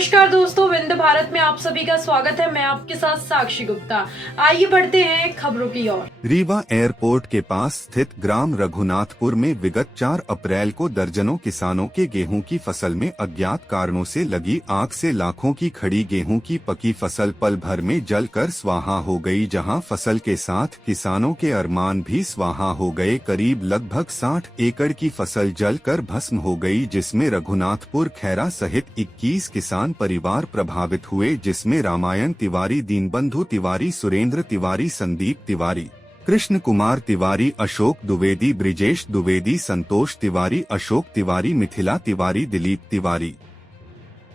नमस्कार दोस्तों, विंध्य भारत में आप सभी का स्वागत है। मैं आपके साथ साक्षी गुप्ता। आइए बढ़ते हैं खबरों की ओर। रीवा एयरपोर्ट के पास स्थित ग्राम रघुनाथपुर में विगत 4 अप्रैल को दर्जनों किसानों के गेहूं की फसल में अज्ञात कारणों से लगी आग से लाखों की खड़ी गेहूं की पकी फसल पल भर में जलकर स्वाहा हो गई, जहां फसल के साथ किसानों के अरमान भी स्वाहा हो गए। करीब लगभग 60 एकड़ की फसल जलकर भस्म हो गई, जिसमें रघुनाथपुर खैरा सहित 21 किसान परिवार प्रभावित हुए, जिसमें रामायण तिवारी, दीनबंधु तिवारी, सुरेंद्र तिवारी, संदीप तिवारी, कृष्ण कुमार तिवारी, अशोक द्विवेदी, ब्रिजेश द्विवेदी, संतोष तिवारी, अशोक तिवारी, मिथिला तिवारी, दिलीप तिवारी,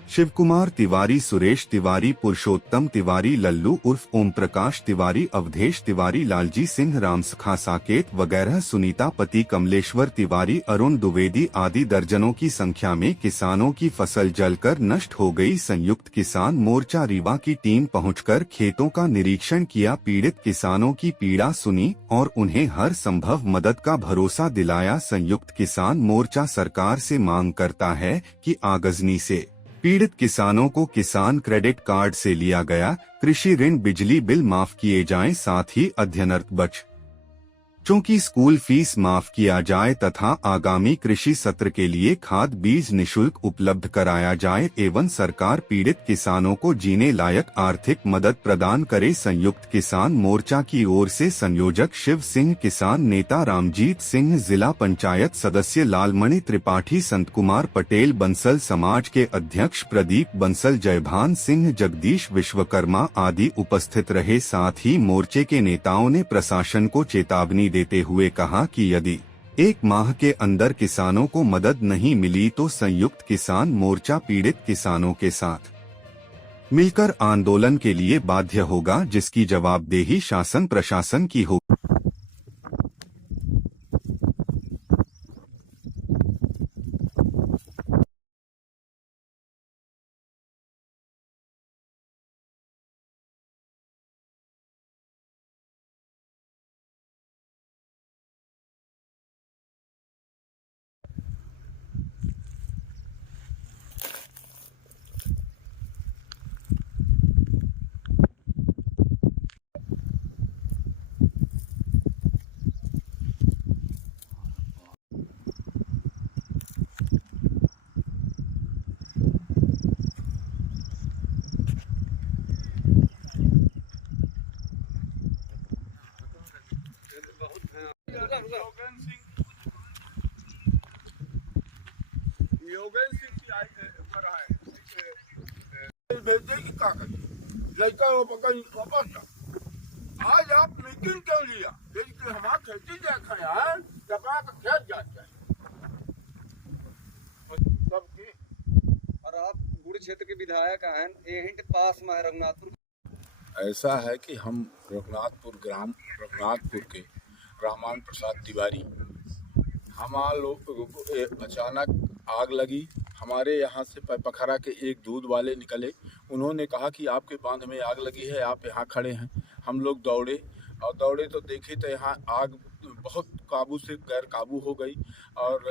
शिव कुमार तिवारी, सुरेश तिवारी, पुरुषोत्तम तिवारी, लल्लू उर्फ ओम प्रकाश तिवारी, अवधेश तिवारी, लालजी सिंह, रामसखा साकेत वगैरह, सुनीता पति कमलेश्वर तिवारी, अरुण द्विवेदी आदि दर्जनों की संख्या में किसानों की फसल जलकर नष्ट हो गई। संयुक्त किसान मोर्चा रीवा की टीम पहुंचकर खेतों का निरीक्षण किया, पीड़ित किसानों की पीड़ा सुनी और उन्हें हर संभव मदद का भरोसा दिलाया। संयुक्त किसान मोर्चा सरकार से मांग करता है कि आगजनी से पीड़ित किसानों को किसान क्रेडिट कार्ड से लिया गया कृषि ऋण, बिजली बिल माफ किए जाएं, साथ ही अध्ययनरत बच्चों की स्कूल फीस माफ किया जाए तथा आगामी कृषि सत्र के लिए खाद बीज निशुल्क उपलब्ध कराया जाए एवं सरकार पीड़ित किसानों को जीने लायक आर्थिक मदद प्रदान करे। संयुक्त किसान मोर्चा की ओर से संयोजक शिव सिंह, किसान नेता रामजीत सिंह, जिला पंचायत सदस्य लालमणि त्रिपाठी, संत कुमार पटेल, बंसल समाज के अध्यक्ष प्रदीप बंसल, जयभान सिंह, जगदीश विश्वकर्मा आदि उपस्थित रहे। साथ ही मोर्चे के नेताओं ने प्रशासन को चेतावनी देते हुए कहा कि यदि 1 माह के अंदर किसानों को मदद नहीं मिली तो संयुक्त किसान मोर्चा पीड़ित किसानों के साथ मिलकर आंदोलन के लिए बाध्य होगा, जिसकी जवाबदेही शासन प्रशासन की होगी। योगेश सिंह की ऊपर है भेजे की कागज लड़का वो पकड़ वापस था। आज आप मीटिंग क्यों लिया? देखिए हमारा खेती देखा यार, कपड़ा का खेत जाता है सबकी। और आप गुड़ क्षेत्र के विधायक हैं, यहीं के पास में है रघुनाथपुर। ऐसा है कि हम रघुनाथपुर ग्राम रघुनाथपुर के रामान प्रसाद तिवारी, हमारे लोग अचानक आग लगी। हमारे यहाँ से पखरा के एक दूध वाले निकले, उन्होंने कहा कि आपके बांध में आग लगी है, आप यहाँ खड़े हैं। हम लोग दौड़े और दौड़े तो देखे तो यहाँ आग बहुत काबू से गैर काबू हो गई और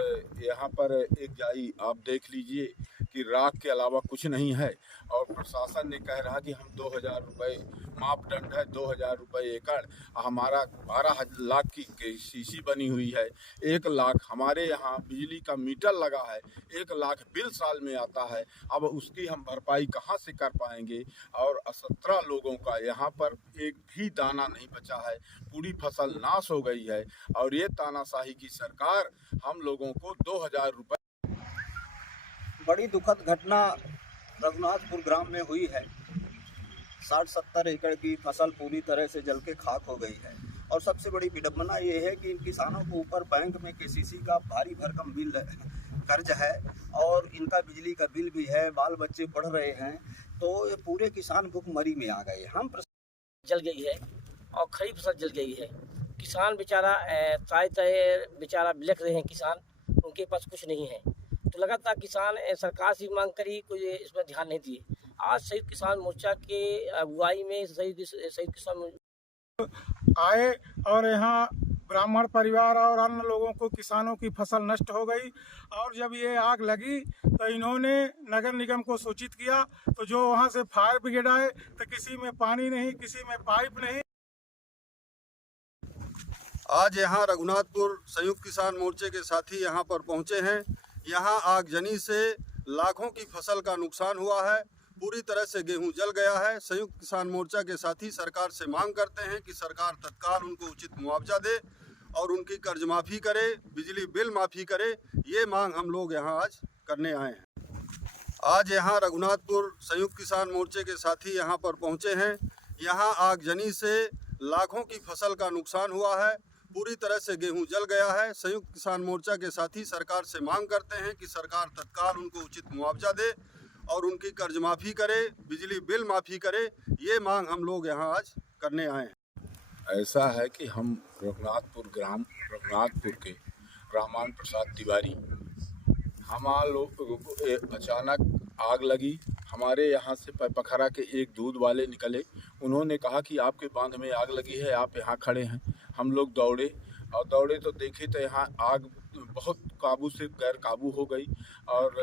यहाँ पर एक जाई आप देख लीजिए कि राख के अलावा कुछ नहीं है। और प्रशासन ने कह रहा कि हम 2000 रुपये मापदंड है, 2000 रुपये एकड़, हमारा 12 लाख की सीसी बनी हुई है, 1 लाख हमारे यहाँ बिजली का मीटर लगा है, 1 लाख बिल साल में आता है। अब उसकी हम भरपाई कहाँ से कर पाएंगे? और 17 लोगों का यहाँ पर एक भी दाना नहीं बचा है, पूरी फसल नाश हो गई है। और ये तानाशाही की सरकार हम लोगों को 2000 रुपये। बड़ी दुखद घटना रघुनाथपुर ग्राम में हुई है। 60-70 एकड़ की फसल पूरी तरह से जल के खाक हो गई है और सबसे बड़ी विडंबना ये है कि इन किसानों को ऊपर बैंक में केसीसी का भारी भरकम बिल कर्ज है और इनका बिजली का बिल भी है, बाल बच्चे पढ़ रहे हैं, तो ये पूरे किसान भुखमरी में आ गए। हम जल गई है और खड़ी फसल जल गई है। किसान बेचारा ताए बेचारा बिलख रहे हैं किसान, उनके पास कुछ नहीं है। तो लगातार किसान सरकार से मांग करी, कोई इस पर ध्यान नहीं दिए। आज संयुक्त किसान मोर्चा के अगुवाई में संयुक्त किसान आए और यहाँ ब्राह्मण परिवार और अन्य लोगों को, किसानों की फसल नष्ट हो गई। और जब ये आग लगी तो इन्होंने नगर निगम को सूचित किया, तो जो वहाँ से फायर ब्रिगेड आए तो किसी में पानी नहीं, किसी में पाइप नहीं। आज यहाँ रघुनाथपुर संयुक्त किसान मोर्चे के साथी यहाँ पर पहुँचे हैं। यहाँ आगजनी से लाखों की फसल का नुकसान हुआ है, पूरी तरह से गेहूं जल गया है। संयुक्त किसान मोर्चा के साथी सरकार से मांग करते हैं कि सरकार तत्काल उनको उचित मुआवजा दे और उनकी कर्ज माफ़ी करे, बिजली बिल माफ़ी करे। ये मांग हम लोग यहाँ आज करने आए हैं। आज यहाँ रघुनाथपुर संयुक्त किसान मोर्चे के साथी यहाँ पर पहुँचे हैं। यहाँ आगजनी से लाखों की फसल का नुकसान हुआ है, पूरी तरह से गेहूं जल गया है। संयुक्त किसान मोर्चा के साथी सरकार से मांग करते हैं कि सरकार तत्काल उनको उचित मुआवजा दे और उनकी कर्ज माफ़ी करे, बिजली बिल माफ़ी करे। ये मांग हम लोग यहाँ आज करने आए हैं। ऐसा है कि हम रघुनाथपुर ग्राम रघुनाथपुर के रामान प्रसाद तिवारी, हमारे लोग अचानक आग लगी। हमारे यहाँ से पखरा के एक दूध वाले निकले, उन्होंने कहा कि आपके बांध में आग लगी है, आप यहाँ खड़े हैं। हम लोग दौड़े और दौड़े तो देखे तो यहाँ आग बहुत काबू से गैर काबू हो गई। और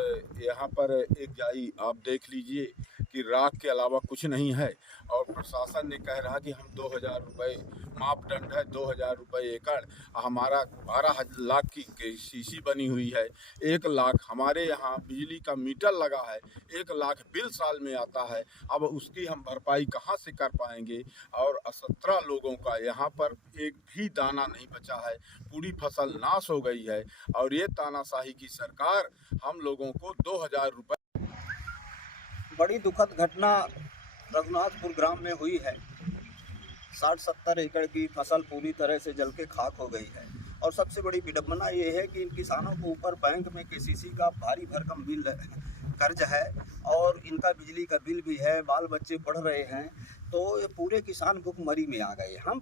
यहाँ पर एक जाई आप देख लीजिए कि राख के अलावा कुछ नहीं है। और प्रशासन ने कह रहा कि हम 2000 रुपये मापदंड है, 2000 रुपये एकड़। हमारा 12 लाख की KCC बनी हुई है, 1 लाख हमारे यहाँ बिजली का मीटर लगा है, 1 लाख बिल साल में आता है। अब उसकी हम भरपाई कहाँ से कर पाएंगे। और 17 लोगों का यहाँ पर एक भी दाना नहीं बचा है, पूरी फसल नाश हो गई है। और ये तानाशाही की सरकार हम लोगों को 2000 रुपये। बड़ी दुखद घटना रघुनाथपुर ग्राम में हुई है। 60-70 एकड़ की फसल पूरी तरह से जल के खाक हो गई है। और सबसे बड़ी विडंबना ये है कि इन किसानों को ऊपर बैंक में KCC का भारी भरकम बिल कर्ज है और इनका बिजली का बिल भी है, बाल बच्चे पढ़ रहे हैं। तो ये पूरे किसान भुखमरी में आ गए। हम